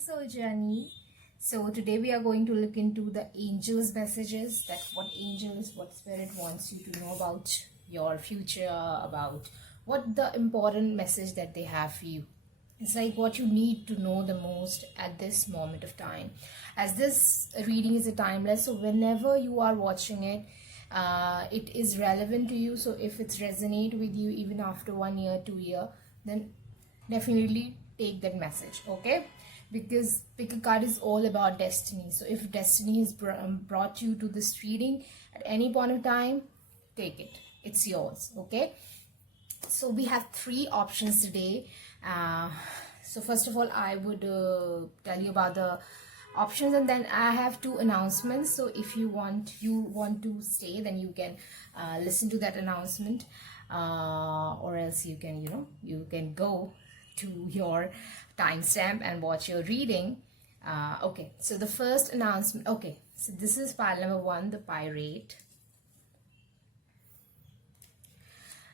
soul journey. So today we are going to look into the angels' messages, that what angels, what spirit wants you to know about your future, about what the important message that they have for you. It's like what you need to know the most at this moment of time. As this reading is a timeless, so whenever you are watching it, it is relevant to you. So if it's resonate with you even after 1 year, 2 year, then definitely take that message, okay? Because pick a card is all about destiny. So if destiny has brought you to this reading at any point of time, take it. It's yours, okay? So we have 3 options today. So first of all, I would tell you about the options, and then I have 2 announcements. So if you want to stay, then you can listen to that announcement, or else you can go to your timestamp and watch your reading. Okay, so the first announcement. Okay, so this is pile number 1, the pirate.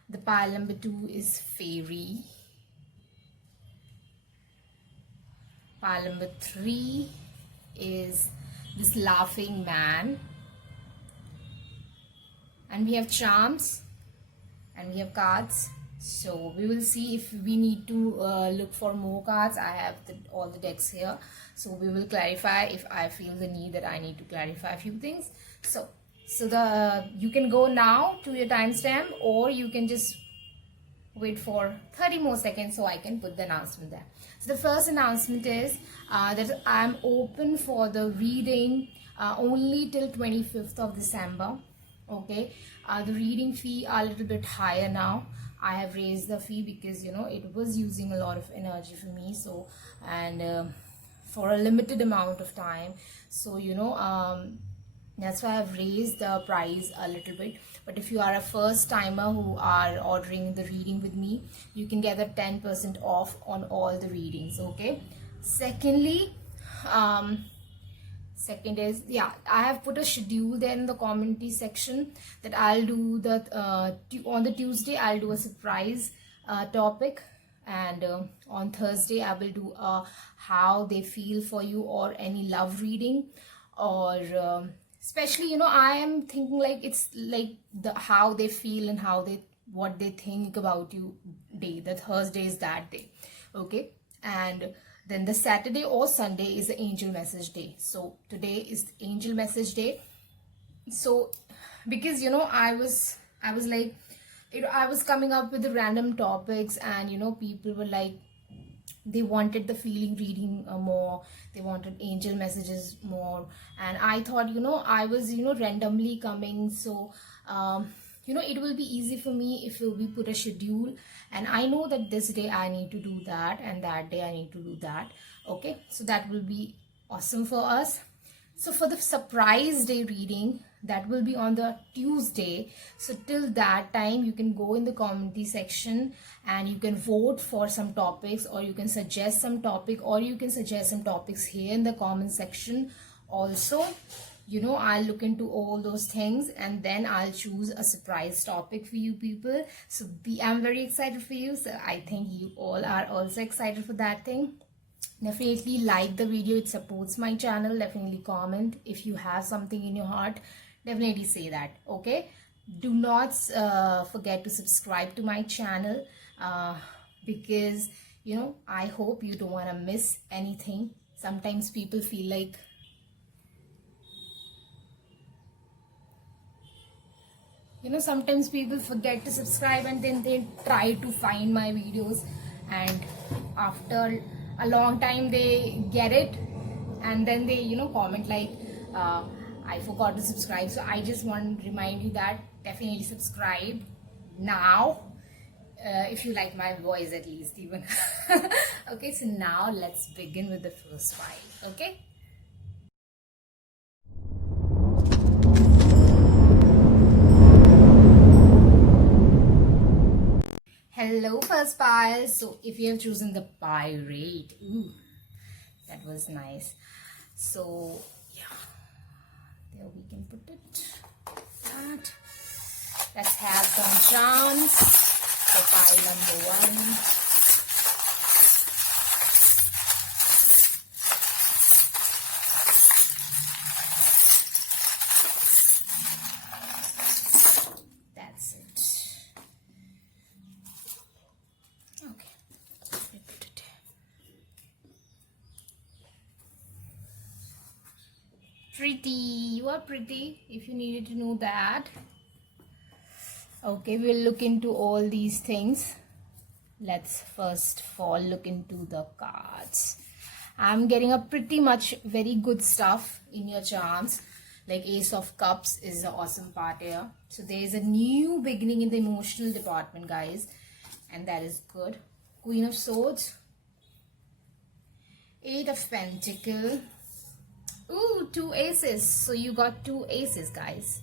The pile number 2 is fairy. Pile number 3 is this laughing man. And we have charms and we have cards. So we will see if we need to look for more cards. I have all the decks here, so we will clarify if I feel the need that I need to clarify a few things. So you can go now to your timestamp, or you can just wait for 30 more seconds so I can put the announcement there. So the first announcement is that I'm open for the reading only till 25th of December. Okay, the reading fee are a little bit higher now. I have raised the fee because it was using a lot of energy for me, so, and for a limited amount of time, so that's why I've raised the price a little bit. But if you are a first timer who are ordering the reading with me, you can get a 10% off on all the readings, okay? Secondly, second is, I have put a schedule there in the community section that I'll do that on the Tuesday I'll do a surprise topic, and on Thursday I will do how they feel for you, or any love reading, or especially I am thinking like it's like the how they feel and what they think about you day. The Thursday is that day, okay? And then the Saturday or Sunday is the angel message day. So today is the angel message day. So because I was like, I was coming up with the random topics, and people were like, they wanted the feeling reading more, they wanted angel messages more, and I thought I was randomly coming, so it will be easy for me if we put a schedule, and I know that this day I need to do that and that day I need to do that, okay? So that will be awesome for us. So for the surprise day reading, that will be on the Tuesday. So till that time, you can go in the community section and you can vote for some topics, or you can suggest some topic, or you can suggest some topics here in the comment section also. I'll look into all those things, and then I'll choose a surprise topic for you people. So I'm very excited for you. So I think you all are also excited for that thing. Definitely like the video, it supports my channel. Definitely comment if you have something in your heart. Definitely say that, okay? Do not forget to subscribe to my channel, because I hope you don't want to miss anything. Sometimes people feel like sometimes people forget to subscribe, and then they try to find my videos, and after a long time they get it, and then they comment like, I forgot to subscribe. So I just want to remind you that definitely subscribe now, if you like my voice at least even. Okay, so now let's begin with the first file, okay? Hello first pile. So if you have chosen the pirate, ooh, that was nice. So yeah, there we can put it. That. Let's have some charms. So pile number 1. Pretty. You are pretty, if you needed to know that. Okay, we'll look into all these things. Let's first of all look into the cards. I'm getting a pretty much very good stuff in your charms. Like Ace of Cups is the awesome part here. So there is a new beginning in the emotional department, guys. And that is good. Queen of Swords. Eight of Pentacles. Ooh, 2 aces. So you got 2 aces, guys.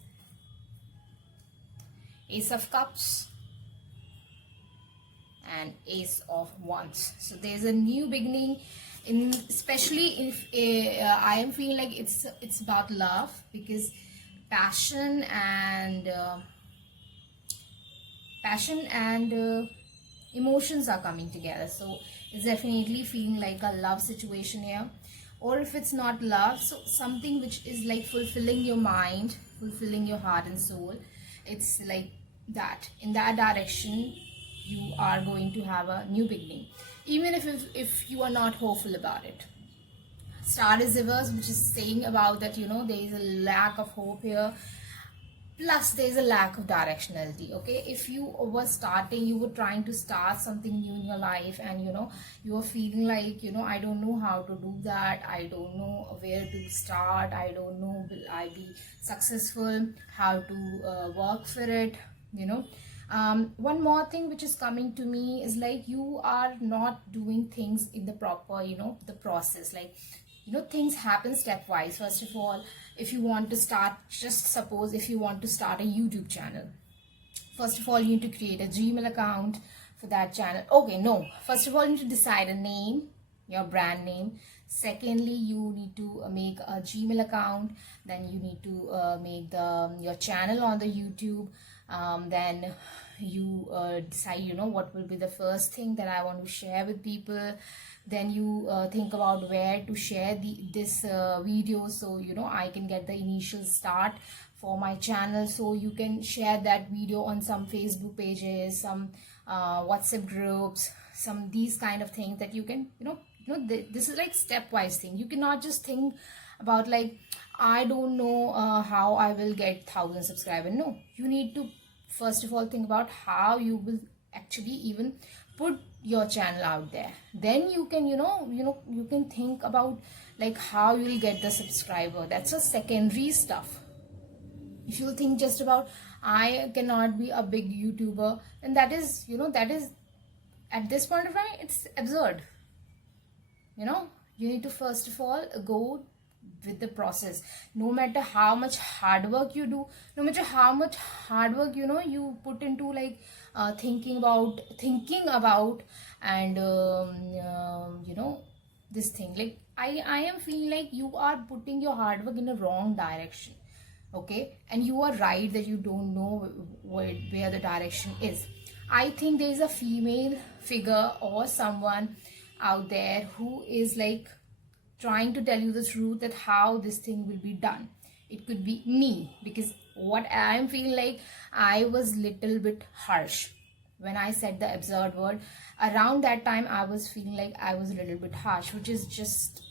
Ace of Cups. And Ace of Wands. So there's a new beginning. Especially if I am feeling like it's about love, because passion and emotions are coming together. So it's definitely feeling like a love situation here. Or if it's not love, so something which is like fulfilling your mind, fulfilling your heart and soul. It's like that. In that direction, you are going to have a new beginning, even if you are not hopeful about it. Star is reverse, which is saying about that, you know, there is a lack of hope here, plus there is a lack of directionality. Okay, if you were starting, you were trying to start something new in your life, and you know, you are feeling like, you know, I don't know how to do that, I don't know where to start, I don't know will I be successful, how to work for it, you know. One more thing which is coming to me is like you are not doing things in the proper, you know, the process. Like, you know, things happen stepwise. First of all, if you want to start, just suppose if you want to start a YouTube channel, first of all you need to create a Gmail account for that channel. Okay, no, first of all you need to decide a name, your brand name. Secondly, you need to make a Gmail account. Then you need to make your channel on the YouTube. Then you decide, you know, what will be the first thing that I want to share with people. Then you think about where to share this video, so you know I can get the initial start for my channel. So you can share that video on some Facebook pages, some WhatsApp groups, some these kind of things that you can, you know, this is like stepwise thing. You cannot just think about like, I don't know how I will get 1,000 subscribers. No, you need to first of all think about how you will actually even put your channel out there. Then you can, you can think about like how you will get the subscriber. That's a secondary stuff. If you think just about I cannot be a big YouTuber, then that is, you know, that is at this point of time, it's absurd. You know, you need to first of all go with the process. No matter how much hard work you do, no matter how much hard work, you know, you put into like thinking about and you know, this thing, like I am feeling like you are putting your hard work in the wrong direction. Okay, and you are right that you don't know where the direction is. I think there is a female figure or someone out there who is like trying to tell you the truth that how this thing will be done. It could be me, because what I am feeling like, I was little bit harsh when I said the absurd word. Around that time I was feeling like I was a little bit harsh, which is just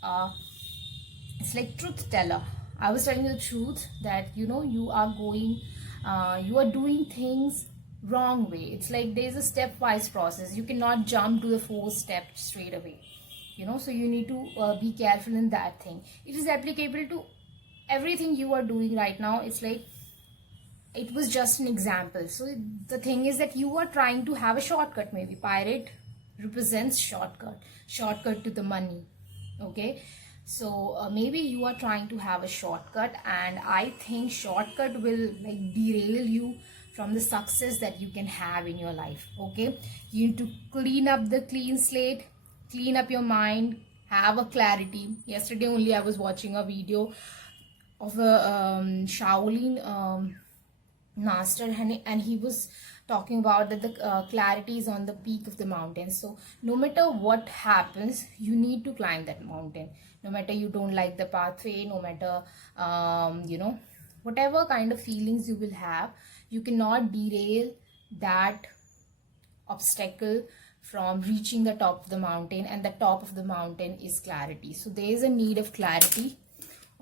it's like truth teller. I was telling you the truth that, you know, you are doing things wrong way. It's like there's a stepwise process. You cannot jump to the 4th step straight away, you know. So you need to be careful in that thing. It is applicable to everything you are doing right now. It's like, it was just an example. So the thing is that you are trying to have a shortcut. Maybe pirate represents shortcut to the money. Okay, so maybe you are trying to have a shortcut, and I think shortcut will like derail you from the success that you can have in your life. Okay, you need to clean up the clean slate, clean up your mind, have a clarity. Yesterday only I was watching a video of a Shaolin master, and he was talking about that the clarity is on the peak of the mountain. So no matter what happens, you need to climb that mountain. No matter you don't like the pathway, no matter you know, whatever kind of feelings you will have, you cannot derail that obstacle from reaching the top of the mountain. And the top of the mountain is clarity. So there is a need of clarity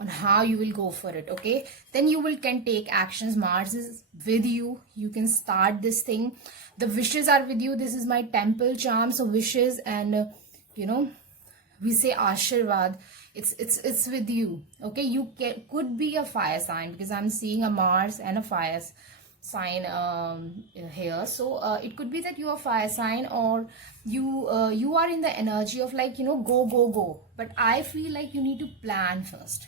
on how you will go for it. Okay, then you will can take actions. Mars is with you, you can start this thing. The wishes are with you. This is my temple charm, so wishes and you know, we say ashirvad, it's with you. Okay, you could be a fire sign, because I'm seeing a Mars and a fire sign here. So it could be that you are fire sign, or you are in the energy of like, you know, go go go, but I feel like you need to plan first.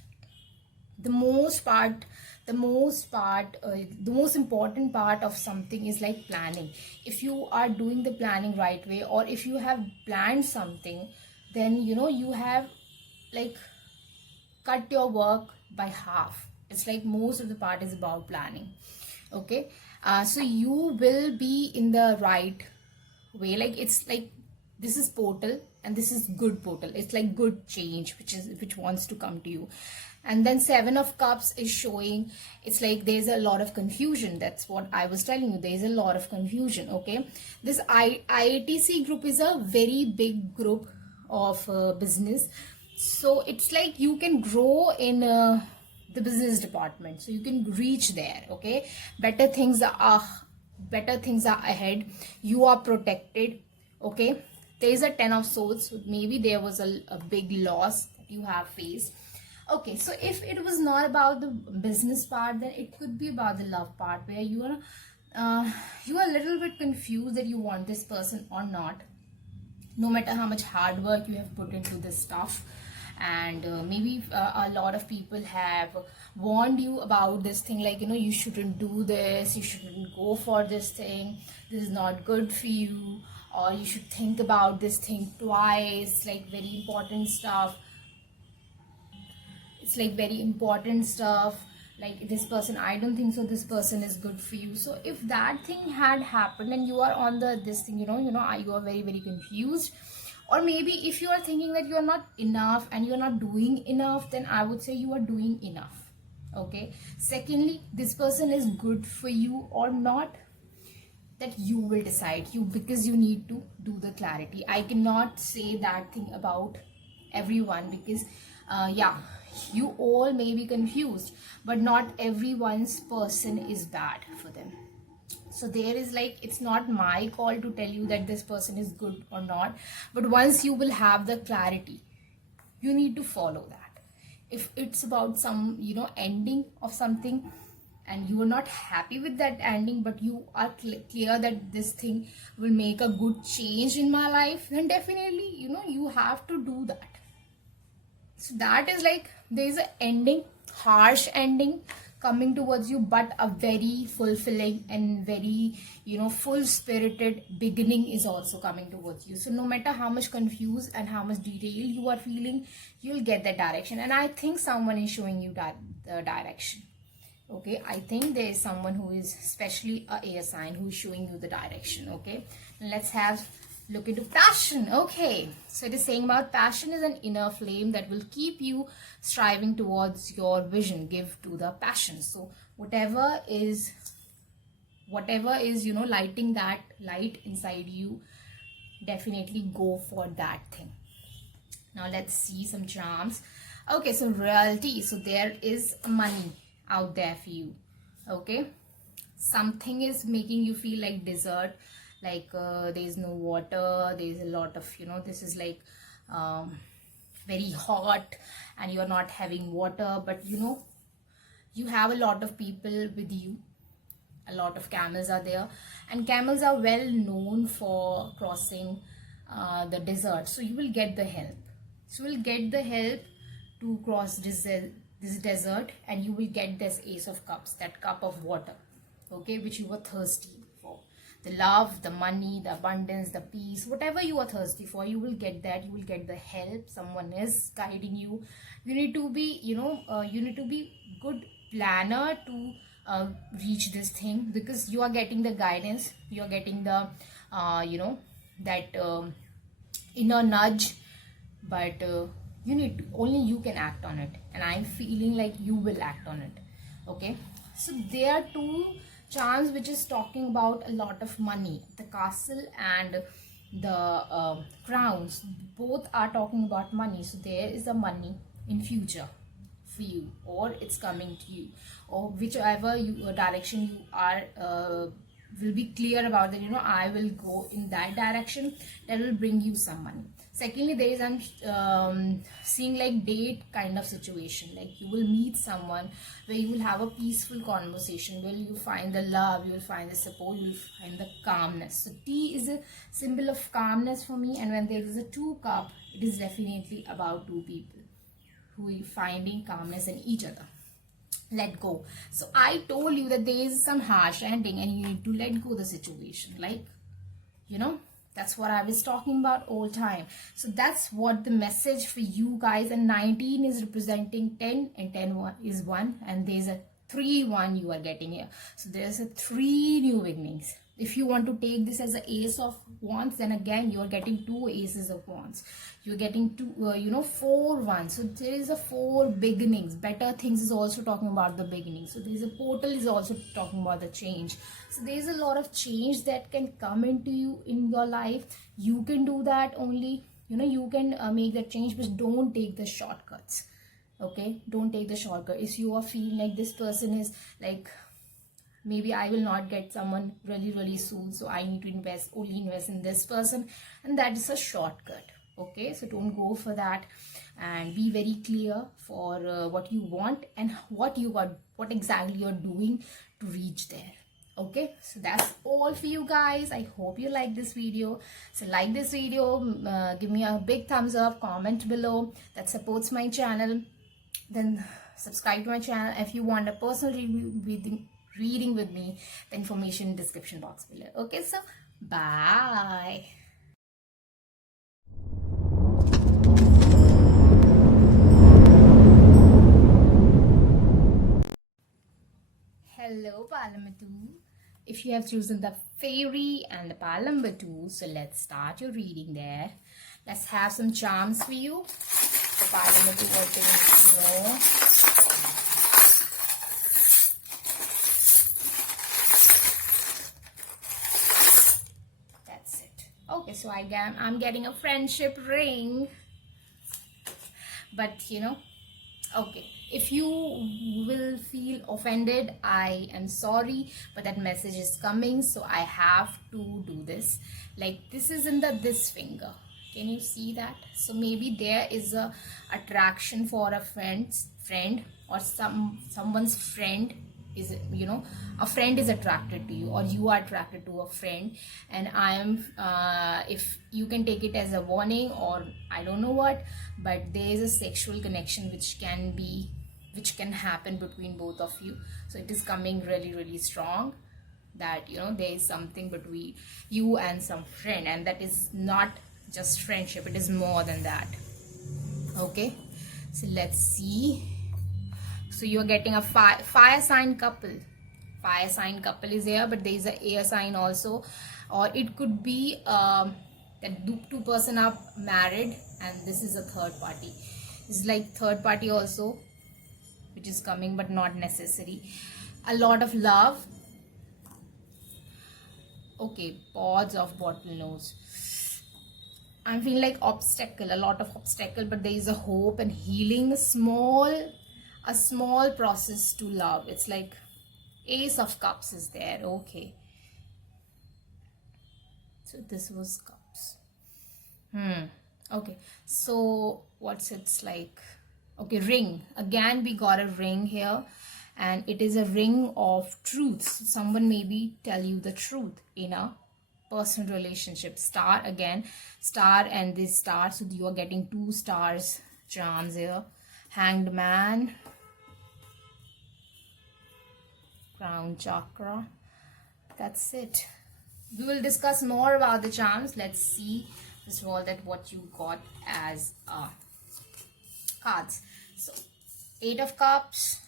The most important part of something is like planning. If you are doing the planning right way, or if you have planned something, then you know, you have like cut your work by half. It's like most of the part is about planning. Okay, so you will be in the right way. Like, it's like this is portal and this is good portal. It's like good change which wants to come to you. And then 7 of Cups is showing, it's like there's a lot of confusion. That's what I was telling you, there's a lot of confusion. Okay, this IATC group is a very big group of business, so it's like you can grow in the business department, so you can reach there. Okay, better things are ahead. You are protected. Okay, there is a 10 of Swords, so maybe there was a big loss that you have faced. Okay, so if it was not about the business part, then it could be about the love part, where you are a little bit confused that you want this person or not, no matter how much hard work you have put into this stuff. And maybe a lot of people have warned you about this thing, like, you know, you shouldn't do this, you shouldn't go for this thing, this is not good for you, or you should think about this thing twice. Like, very important stuff. It's like very important stuff, like this person, I don't think so this person is good for you. So if that thing had happened and you are on this thing, you know, you are very, very confused. Or maybe if you are thinking that you are not enough and you are not doing enough, then I would say you are doing enough. Okay, secondly, this person is good for you or not, that you will decide, because you need to do the clarity. I cannot say that thing about everyone, because yeah, you all may be confused, but not everyone's person is bad for them. So there is like, it's not my call to tell you that this person is good or not, but once you will have the clarity, you need to follow that. If it's about some, you know, ending of something, and you are not happy with that ending, but you are clear that this thing will make a good change in my life, then definitely, you know, you have to do that. So that is like, there is an ending, harsh ending coming towards you, but a very fulfilling and very, you know, full spirited beginning is also coming towards you. So no matter how much confused and how much detail you are feeling, you'll get that direction. And I think someone is showing you that the direction. Okay, I think there is someone who is especially a air sign who is showing you the direction. Okay, let's have look into passion. Okay, so it is saying about passion is an inner flame that will keep you striving towards your vision. Give to the passion. So whatever is, you know, lighting that light inside you, definitely go for that thing. Now let's see some charms. Okay, so reality. So there is money out there for you. Okay, something is making you feel like desert, like there is no water, there is a lot of, you know, this is like very hot and you are not having water, but you know, you have a lot of people with you, a lot of camels are there, and camels are well known for crossing the desert. So you will get the help, to cross this desert, and you will get this Ace of Cups, that cup of water, okay, which you were thirsty for. The love, the money, the abundance, the peace, whatever you are thirsty for, you will get that. You will get the help. Someone is guiding you. You need to be, you know, you need to be good planner to reach this thing, because you are getting the guidance, you are getting the you know, that inner nudge, but you need to, only you can act on it, and I'm feeling like you will act on it. Okay, so there are two charms which is talking about a lot of money. The castle and the crowns, both are talking about money. So there is a money in future for you, or it's coming to you, or whichever direction you are will be clear about that, I will go in that direction, that will bring you some money. Secondly, there is I'm seeing like date kind of situation, like you will meet someone where you will have a peaceful conversation, where you find the love, you will find the support, you will find the calmness. So tea is a symbol of calmness for me, and when there is a 2 cup, it is definitely about 2 people who are finding calmness in each other. Let go. So I told you that there is some harsh ending and you need to let go the situation, like, that's what I was talking about all time. So that's what the message for you guys. And 19 is representing 10, and 10 is 1, and there's a 3-1 you are getting here. So there's a 3 new beginnings. If you want to take this as an ace of wands, then again you are getting 2 aces of wands. You're getting 4 ones. So there is a 4 beginnings. Better things is also talking about the beginning. So there is a portal is also talking about the change. So there is a lot of change that can come into you in your life. You can do that only. You can make that change, but don't take the shortcuts. Okay, don't take the shortcut. If you are feeling like this person is like, maybe I will not get someone really soon, so I need to only invest in this person, and that is a shortcut. Okay, so don't go for that, and be very clear for what you want and what exactly you're doing to reach there. Okay, so that's all for you guys. I hope you like this video. So like this video, give me a big thumbs up, comment below, that supports my channel. Then subscribe to my channel. If you want a personal reading with me, the information in description box below. Okay, so bye. Hello, Palamatu. If you have chosen the fairy and the Palamatu, so let's start your reading there. Let's have some charms for you. So Palamatu, open That's it. Okay, so I'm getting a friendship ring. But okay, if you will feel offended, I am sorry, but that message is coming, so I have to do this. Like, this is in this finger. Can you see that? So maybe there is a attraction for a friend, or someone's friend is, a friend is attracted to you, or you are attracted to a friend, and I am if you can take it as a warning, or I don't know what, but there is a sexual connection which can happen between both of you. So it is coming really strong, that there is something between you and some friend, and that is not just friendship, it is more than that. Okay, so let's see. So you're getting a fire sign couple. Fire sign couple is here, but there is an air sign also, or it could be that 2 person are married, and this is a third party. It's like third party also, which is coming, but not necessary. A lot of love. Okay, pods of bottle nose. I'm feeling like a lot of obstacle, but there is a hope and healing. A small process to love. It's like Ace of Cups is there. Okay, so this was cups. Okay, so what's it's like? Okay, ring. Again, we got a ring here, and it is a ring of truths. Someone maybe tell you the truth in a personal relationship. Star again, star and this star. So you are getting 2 stars charms here. Hanged Man, crown chakra. That's it. We will discuss more about the charms. Let's see first of all that what you got as cards. So 8 of Cups,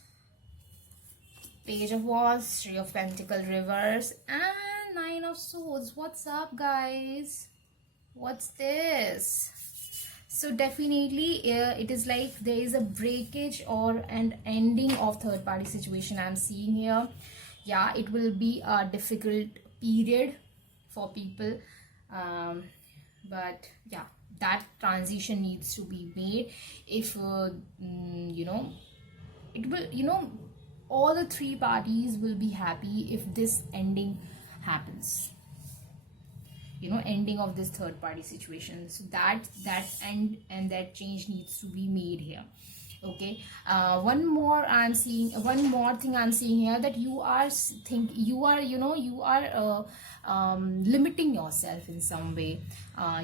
Page of Wands, 3 of Pentacle reverse, and 9 of Swords. What's up, guys? What's this? So definitely it is like there is a breakage or an ending of third party situation I'm seeing here. Yeah, it will be a difficult period for people, but yeah, that transition needs to be made. If it will, you know, all the three parties will be happy if this ending happens, you know, ending of this third party situation. So that end and that change needs to be made here. Okay. One more thing I'm seeing here, that you are limiting yourself in some way.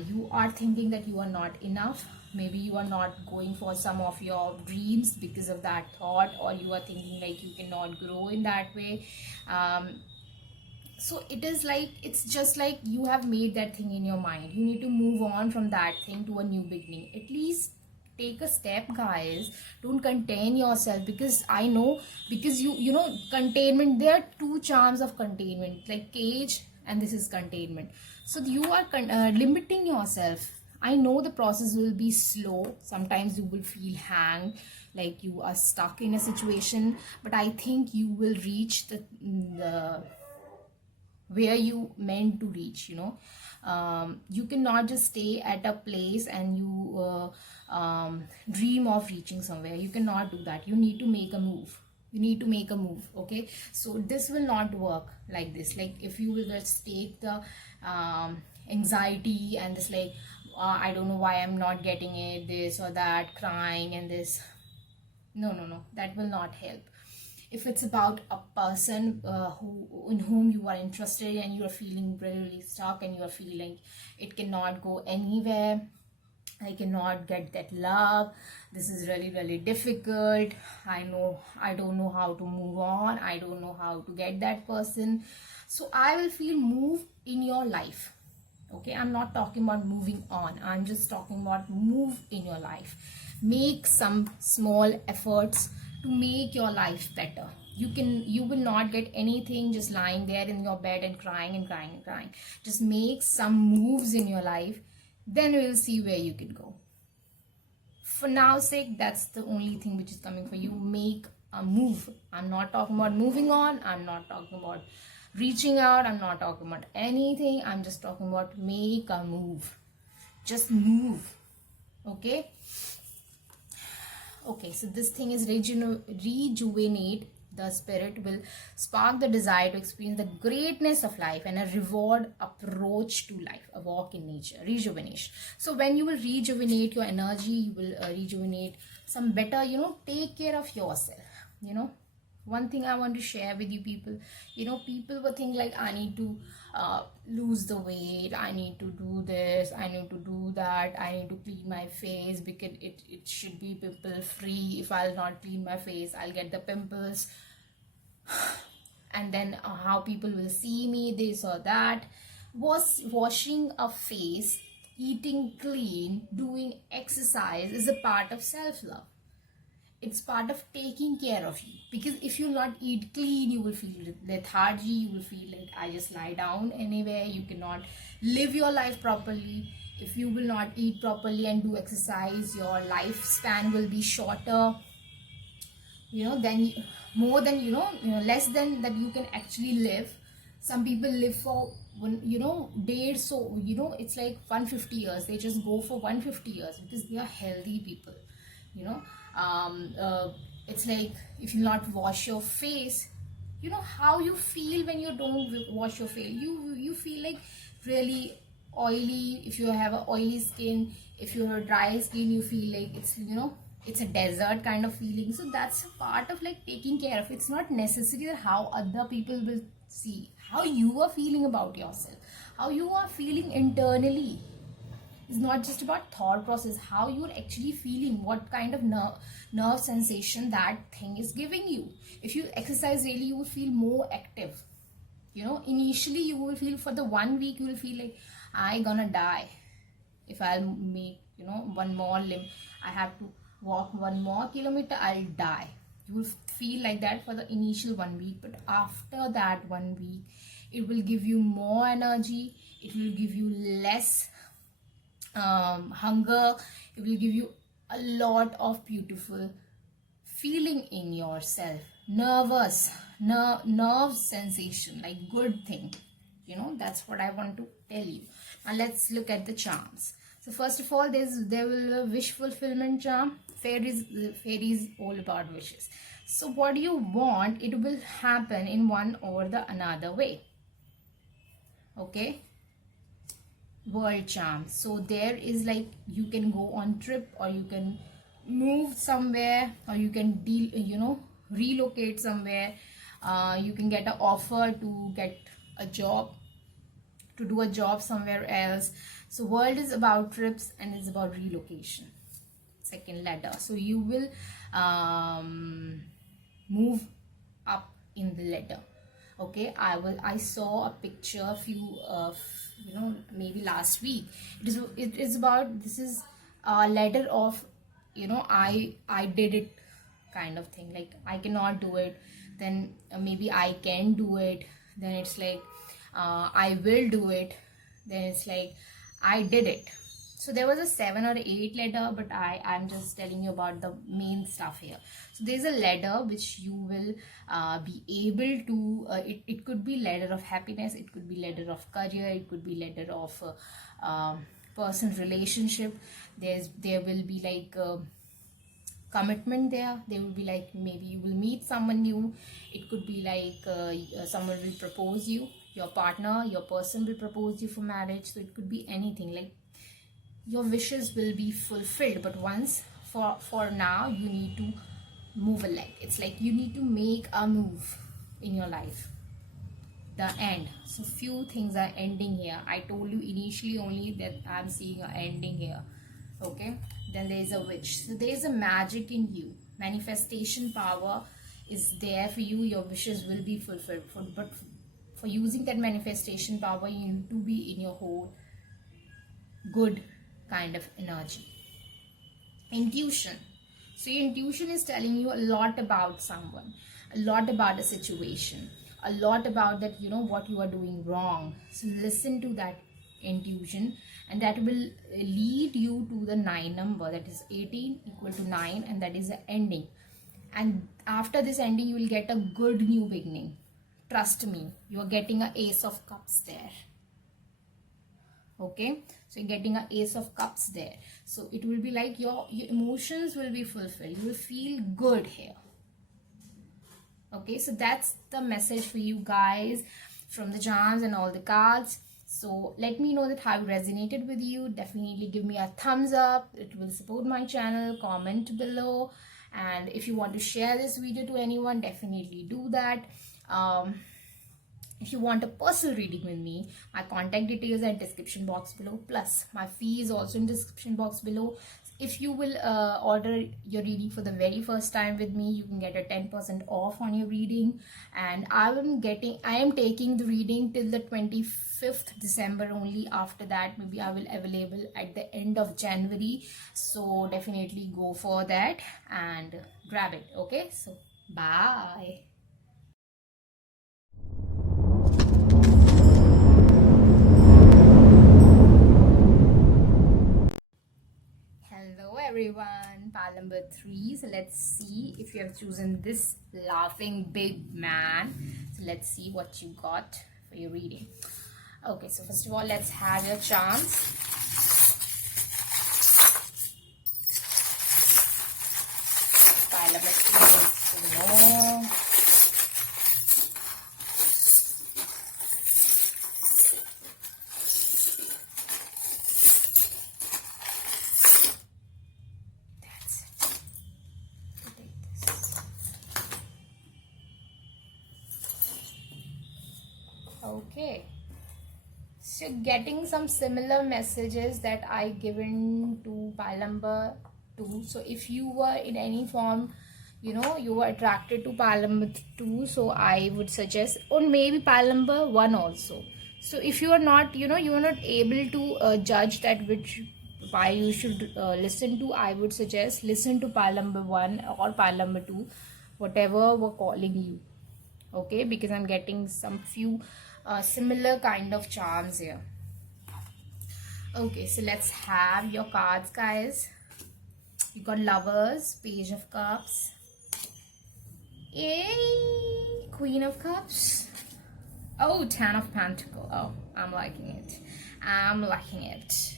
You are thinking that you are not enough. Maybe you are not going for some of your dreams because of that thought, or you are thinking like you cannot grow in that way. So it is like, it's just like you have made that thing in your mind. You need to move on from that thing to a new beginning. At least take a step, guys. Don't contain yourself, because I know, because you know, containment, there are two charms of containment, like cage, and this is containment. So you are limiting yourself. I know the process will be slow. Sometimes you will feel hanged, like you are stuck in a situation, but I think you will reach the where you meant to reach, you know. You cannot just stay at a place and you dream of reaching somewhere. You cannot do that. You need to make a move. Okay. So this will not work like this. Like if you will just take the anxiety and this, like I don't know why I'm not getting it, this or that, crying and this, no, that will not help. If it's about a person in whom you are interested and you are feeling really stuck and you are feeling it cannot go anywhere, I cannot get that love, this is really difficult, I don't know how to move on, I don't know how to get that person, so I will feel move in your life. Okay, I'm not talking about moving on, I'm just talking about move in your life. Make some small efforts to make your life better. You will not get anything just lying there in your bed and crying. Just make some moves in your life, then we'll see where you can go. For now's sake, that's the only thing which is coming for you. Make a move. I'm not talking about moving on, I'm not talking about reaching out, I'm not talking about anything, I'm just talking about make a move. Just move. Okay, so this thing is rejuvenate the spirit, will spark the desire to experience the greatness of life and a reward approach to life, a walk in nature, rejuvenation. So when you will rejuvenate your energy, you will rejuvenate some better, you know, take care of yourself. You know, one thing I want to share with you people, you know, people will think like I need to lose the weight, I need to do this, I need to do that, I need to clean my face because it should be pimple free. If I'll not clean my face, I'll get the pimples, and then how people will see me, this or that. Washing a face, eating clean, doing exercise is a part of self-love. It's part of taking care of you, because if you not eat clean, you will feel lethargy, you will feel like I just lie down anywhere, you cannot live your life properly. If you will not eat properly and do exercise, your lifespan will be shorter, you know, then more than, you know, less than that you can actually live. Some people live for days, so you know, it's like 150 years, they just go for 150 years because they are healthy people, you know. It's like if you not wash your face, you know how you feel when you don't wash your face. You feel like really oily. If you have a oily skin, if you have a dry skin, you feel like it's, you know, it's a desert kind of feeling. So that's a part of like taking care of. It's not necessary that how other people will see. How you are feeling about yourself, how you are feeling internally. It's not just about thought process, how you're actually feeling, what kind of nerve sensation that thing is giving you. If you exercise daily, you will feel more active. You know, initially you will feel, for the 1 week, you will feel like I gonna die if I'll make, you know, one more limb, I have to walk 1 more kilometer, I'll die. You will feel like that for the initial 1 week, but after that 1 week, it will give you more energy, it will give you less hunger, it will give you a lot of beautiful feeling in yourself, nerve sensation, like good thing, you know. That's what I want to tell you. Now let's look at the charms. So first of all, there will be a wish fulfillment charm. Fairies all about wishes. So what you want, it will happen in one or the another way. Okay, world charm. So there is like, you can go on trip, or you can move somewhere, or you can relocate somewhere. You can get an offer to get a job, to do a job somewhere else. So world is about trips and it's about relocation. Second ladder. So you will move up in the ladder. Okay, I saw a picture a few maybe last week. It is about, this is a ladder of, I did it kind of thing. Like, I cannot do it, then maybe I can do it, then it's like I will do it, then it's like I did it. So there was a 7 or 8 ladder, but I'm just telling you about the main stuff here. So there's a ladder which you will be able to, it could be ladder of happiness, it could be ladder of career, it could be ladder of person relationship. There will be like commitment there. There will be like, maybe you will meet someone new. It could be like someone will propose you, your partner, your person will propose you for marriage. So it could be anything, like your wishes will be fulfilled. But once, for now, you need to move a leg. It's like you need to make a move in your life. The end. So few things are ending here. I told you initially only that I'm seeing an ending here. Okay, then there is a witch. So there is a magic in you. Manifestation power is there for you. Your wishes will be fulfilled. But for using that manifestation power, you need to be in your whole good kind of energy. Intuition. So your intuition is telling you a lot about someone, a lot about a situation, a lot about that, what you are doing wrong. So listen to that intuition, and that will lead you to the 9 number, that is 18 equal to 9, and that is the ending. And after this ending, you will get a good new beginning. Trust me, you are getting an Ace of Cups there. Okay, so you're getting an Ace of Cups there. So it will be like your emotions will be fulfilled. You will feel good here. Okay, so that's the message for you guys from the charms and all the cards. So let me know that how it resonated with you. Definitely give me a thumbs up. It will support my channel. Comment below. And if you want to share this video to anyone, definitely do that. If you want a personal reading with me, my contact details are in description box below. Plus, my fee is also in description box below. If you will order your reading for the very first time with me, you can get a 10% off on your reading. And I am taking the reading till the 25th December only. After that, maybe I will available at the end of January. So definitely go for that and grab it. Okay, so bye. Everyone, pile number 3. So let's see if you have chosen this laughing big man. So let's see what you got for your reading. Okay, so first of all, let's have your chance. Pile number 3 is no. Okay, so getting some similar messages that I given to pile number 2. So if you were in any form, you were attracted to pile number 2, so I would suggest, or maybe pile number 1 also. So if you are not, you are not able to judge that which pile you should listen to, I would suggest listen to pile number 1 or pile number 2, whatever were calling you. Okay, because I'm getting some few similar kind of charms here. Okay, so let's have your cards, guys. You got Lovers, Page of Cups, yay, Queen of Cups, oh, 10 of Pentacles. Oh, I'm liking it. I'm liking it.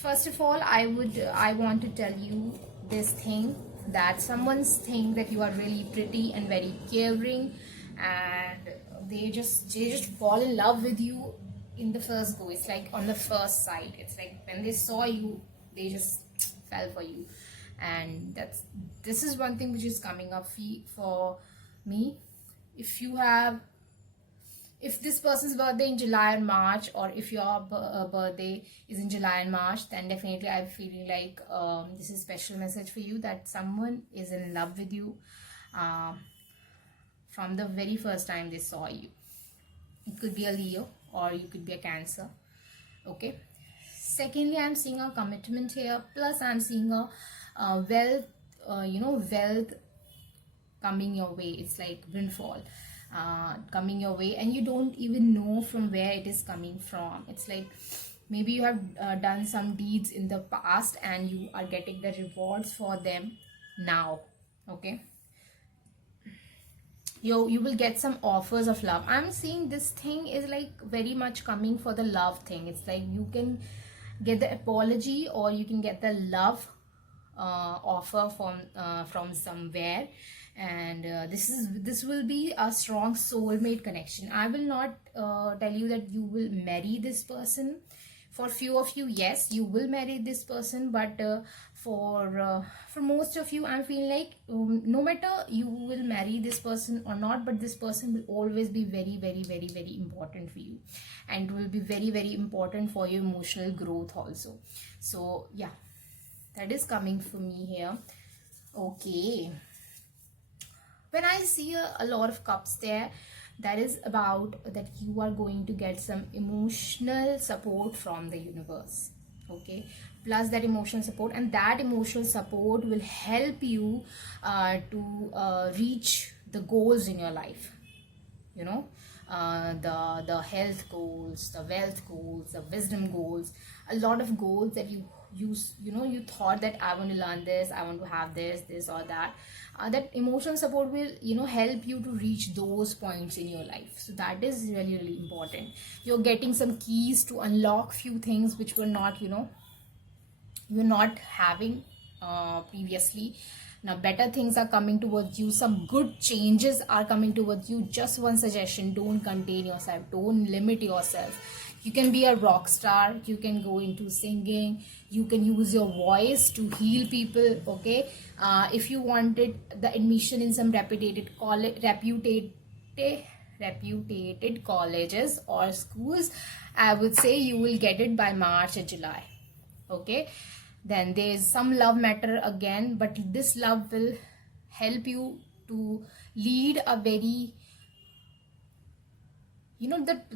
First of all, I want to tell you this thing. that someone's think that you are really pretty and very caring, and they just fall in love with you in the first go. It's like on the first sight. It's like when they saw you, they just fell for you. And this is one thing which is coming up for me. If this person's birthday in July and March, or if your birthday is in July and March, then definitely I'm feeling like this is a special message for you, that someone is in love with you from the very first time they saw you. It could be a Leo or you could be a Cancer. Okay. Secondly, I'm seeing a commitment here. Plus, I'm seeing a wealth, wealth coming your way. It's like windfall coming your way, and you don't even know from where it is coming from. It's like maybe you have done some deeds in the past and you are getting the rewards for them now. Okay, you will get some offers of love. I'm seeing this thing is like very much coming for the love thing. It's like you can get the apology or you can get the love offer from somewhere, and this will be a strong soulmate connection. I will not tell you that you will marry this person. For few of you, yes, you will marry this person, but for most of you, I'm feeling like no matter you will marry this person or not, but this person will always be very, very, very, very important for you, and will be very, very important for your emotional growth also. So yeah, that is coming for me here. Okay, when I see a lot of cups there, that is about that you are going to get some emotional support from the universe. Okay, plus that emotional support, and that emotional support will help you to reach the goals in your life. You know, the health goals, the wealth goals, the wisdom goals, a lot of goals that you thought that I want to learn this, I want to have this or that. That emotional support will help you to reach those points in your life. So that is really, really important. You're getting some keys to unlock few things which were not you're not having previously. Now better things are coming towards you, some good changes are coming towards you. Just one suggestion: don't contain yourself, don't limit yourself. You can be a rock star, you can go into singing, you can use your voice to heal people. Okay, if you wanted the admission in some reputed colleges or schools, I would say you will get it by March or July. Okay, then there's some love matter again, but this love will help you to lead a very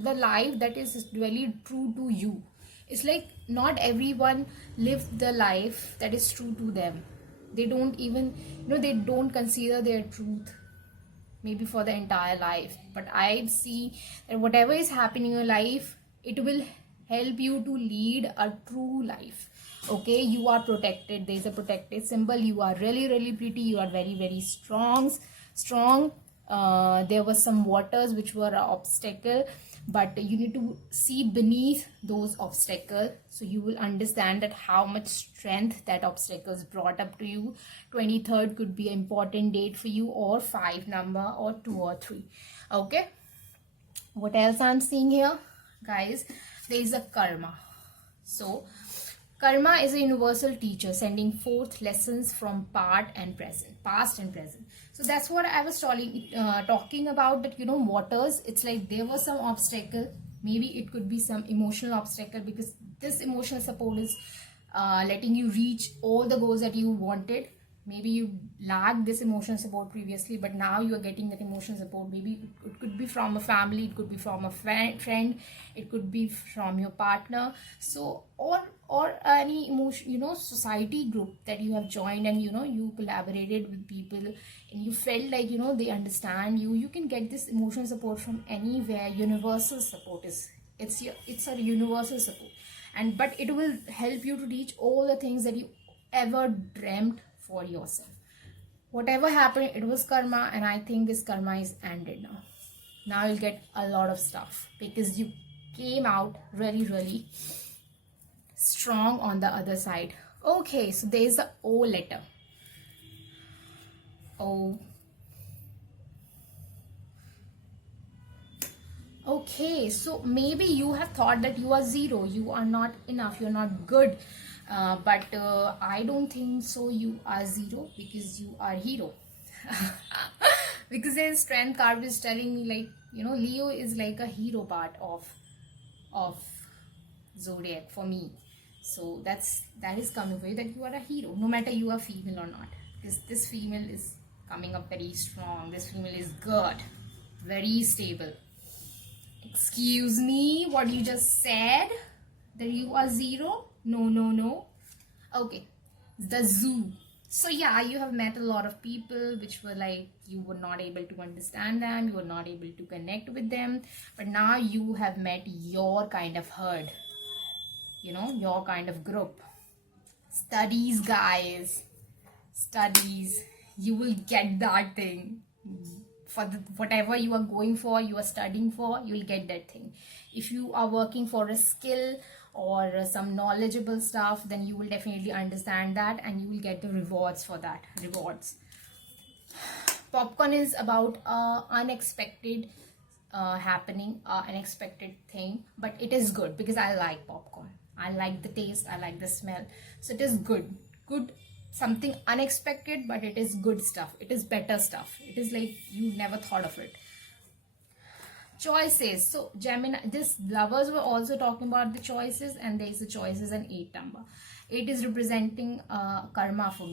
the life that is really true to you. It's like not everyone lives the life that is true to them. They don't even they don't consider their truth maybe for the entire life. But I see that whatever is happening in your life, it will help you to lead a true life. Okay, you are protected. There is a protected symbol. You are really, really pretty. You are very, very strong. There were some waters which were an obstacle, but you need to see beneath those obstacles, so you will understand that how much strength that obstacles brought up to you. 23rd could be an important date for you, or 5 number, or 2 or 3. Okay, what else I'm seeing here, guys? There is a karma. So karma is a universal teacher, sending forth lessons from past and present. So that's what I was talking about, that waters. It's like there was some obstacle. Maybe it could be some emotional obstacle, because this emotional support is letting you reach all the goals that you wanted. Maybe you lacked this emotional support previously, but now you are getting that emotional support. Maybe it could be from a family, it could be from a friend, it could be from your partner. So or any emotion, society group that you have joined, and you collaborated with people, and you felt like they understand you. You can get this emotional support from anywhere. Universal support it's a universal support, but it will help you to reach all the things that you ever dreamt for yourself. Whatever happened, it was karma, and I think this karma is ended now. Now you'll get a lot of stuff, because you came out really, really strong on the other side. Okay, so there's the O letter. Oh, okay, so maybe you have thought that you are zero, you are not enough, you're not good. But I don't think so. You are zero because you are hero. Because his strength card is telling me, like, Leo is like a hero part of zodiac for me. So that is coming for you, that you are a hero, no matter you are female or not. Because this female is coming up very strong. This female is good, very stable. Excuse me, what you just said? That you are zero? No, no, no. Okay, the zoo. So yeah, you have met a lot of people which were like, you were not able to understand them, you were not able to connect with them, but now you have met your kind of herd, your kind of group. Studies, guys, studies. You will get that thing. For whatever you are going for, you are studying for, you will get that thing. If you are working for a skill or some knowledgeable stuff, then you will definitely understand that, and you will get the rewards for that. Rewards. Popcorn is about unexpected happening, unexpected thing, but it is good because I like popcorn. I like the taste, I like the smell, so it is good. Something unexpected, but it is good stuff. It is better stuff. It is like you never thought of it. Choices. So Gemini, this lovers were also talking about the choices, and there is the choices and 8 number. 8 is representing karma for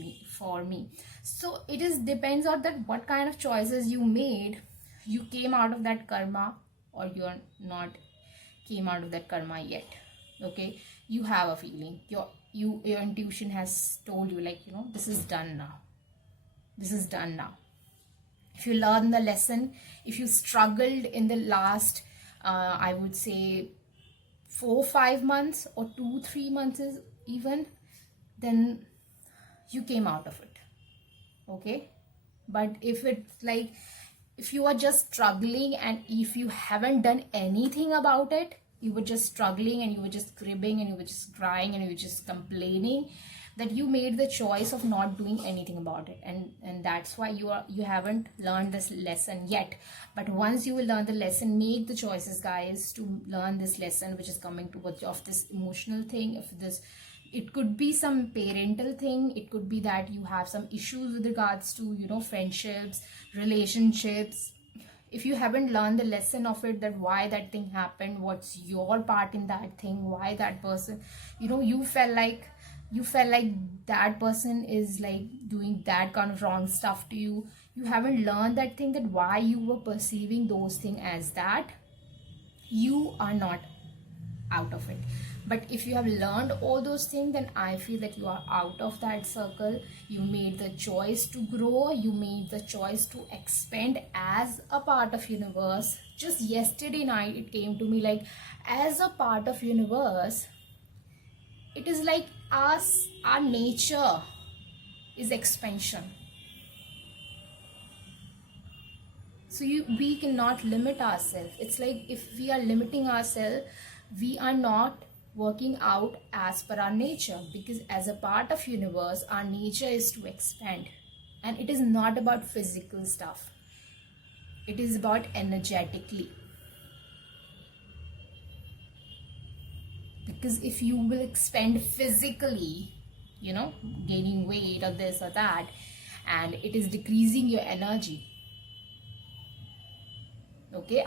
me. So it is depends on that what kind of choices you made. You came out of that karma, or you're not came out of that karma yet. Okay, you have a feeling. Your intuition has told you, like, this is done now. This is done now. If you learn the lesson, if you struggled in the last, I would say 4-5 months or 2-3 months even, then you came out of it. Okay, but if it's like, if you are just struggling and if you haven't done anything about it, you were just struggling and you were just cribbing and you were just crying and you were just complaining, that you made the choice of not doing anything about it, and that's why you haven't learned this lesson yet. But once you will learn the lesson, make the choices, guys, to learn this lesson which is coming towards you, of this emotional thing. If this, it could be some parental thing, it could be that you have some issues with regards to friendships, relationships. If you haven't learned the lesson of it, that why that thing happened, what's your part in that thing, why that person, you felt like that person is like doing that kind of wrong stuff to you. You haven't learned that thing, that why you were perceiving those things as that, you are not out of it. But if you have learned all those things, then I feel that you are out of that circle. You made the choice to grow, you made the choice to expand as a part of universe. Just yesterday night it came to me, like, as a part of universe, it is like us, our nature is expansion. So we cannot limit ourselves. It's like, if we are limiting ourselves, we are not working out as per our nature, because as a part of universe, our nature is to expand, and it is not about physical stuff, it is about energetically. Because if you will expand physically, gaining weight or this or that, and it is decreasing your energy, okay,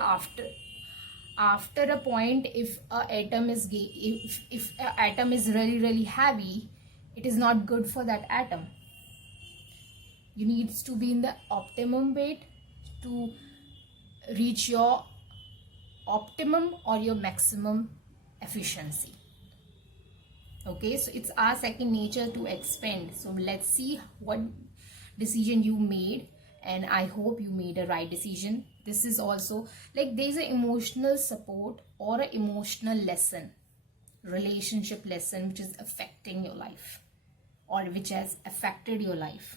after a point, if an atom is if an atom is really, really heavy, it is not good for that atom. You need to be in the optimum weight to reach your optimum or your maximum efficiency. Okay, so it's our second nature to expand. So let's see what decision you made, and I hope you made a right decision. This is also like, there's an emotional support or an emotional lesson, relationship lesson, which is affecting your life, or which has affected your life.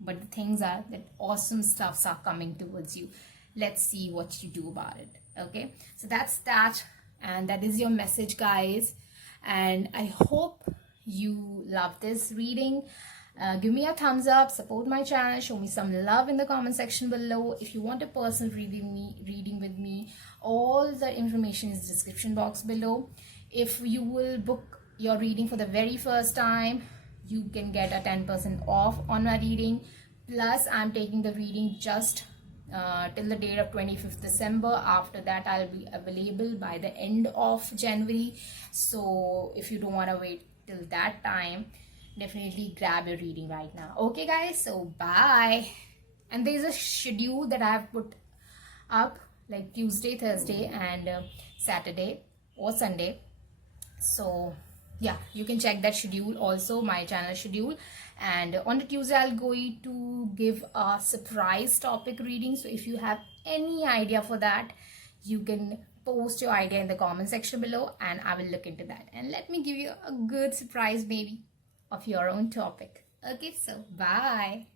But the things are that awesome stuffs are coming towards you. Let's see what you do about it. Okay, so that's that, and that is your message, guys, and I hope you love this reading. Give me a thumbs up, support my channel, show me some love in the comment section below. If you want a personal reading with me, all the information is description box below. If you will book your reading for the very first time, you can get a 10% off on my reading. Plus, I'm taking the reading just till the date of 25th December. After that, I'll be available by the end of January. So if you don't want to wait till that time, definitely grab your reading right now. Okay guys, so bye. And there's a schedule that I have put up, like Tuesday, Thursday and Saturday or Sunday. So yeah, you can check that schedule also, my channel schedule. And on the Tuesday, I'll going to give a surprise topic reading. So if you have any idea for that, you can post your idea in the comment section below and I will look into that. And let me give you a good surprise maybe of your own topic. Okay, so bye.